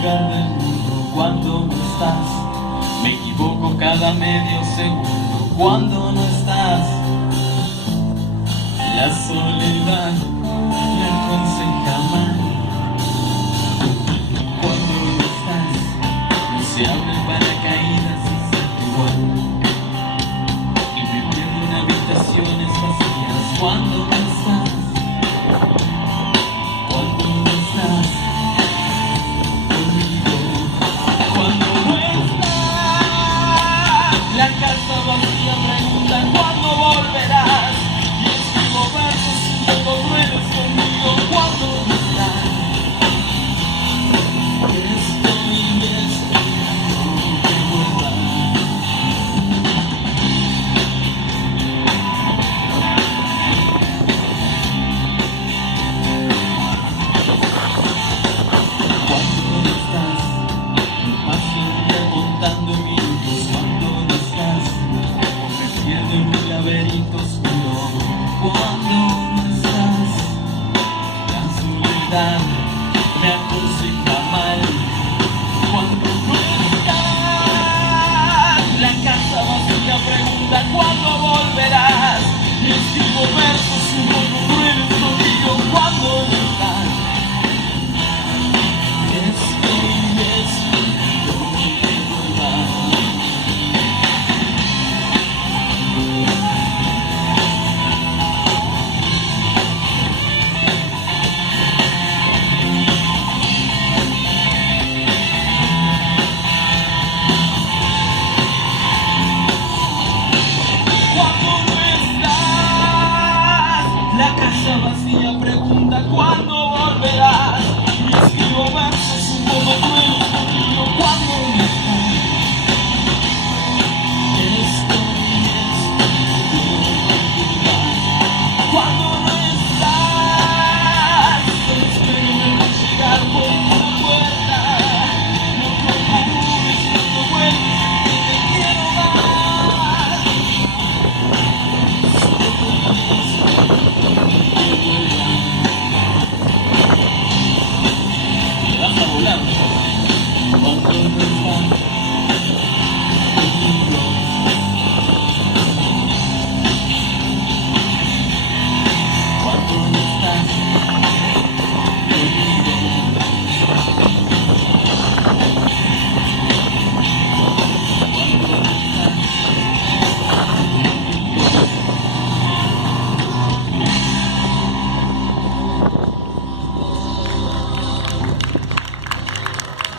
lugar del mundo cuando no estás. Me equivoco cada medio segundo cuando no estás. La soledad me aconseja mal. Cuando no estás, no se abre el paracaídas y salta igual. Y me pierdo en habitaciones vacías cuando no estás. Cuando no estás conmigo. Cuando no estás, la casa vacía pregunta cuándo volverás. Y escribo versos un poco crueles conmigo cuando no estás. Estoy esperando que vuelvas. Cuando no estás, me paso el día contando minutos. Cuando no estás, me pierdo en un laberinto oscuro. Cuando no estás, la soledad me aconseja mal. Cuando no estás, la casa vacía pregunta cuándo volverás. Y escribo versos un poco crueles conmigo cuando no estás. Estoy esperando que vuelvas. Cuando no estás, la casa vacía pregunta cuándo volverás. Y escribo versos un poco crueles conmigo cuando no estás. Estoy esperando que vuelvas. Cuando no estás, espero verte llegar por una puerta. No procures cuando vuelves que te quiero más. Me vas a volar cuando no estás.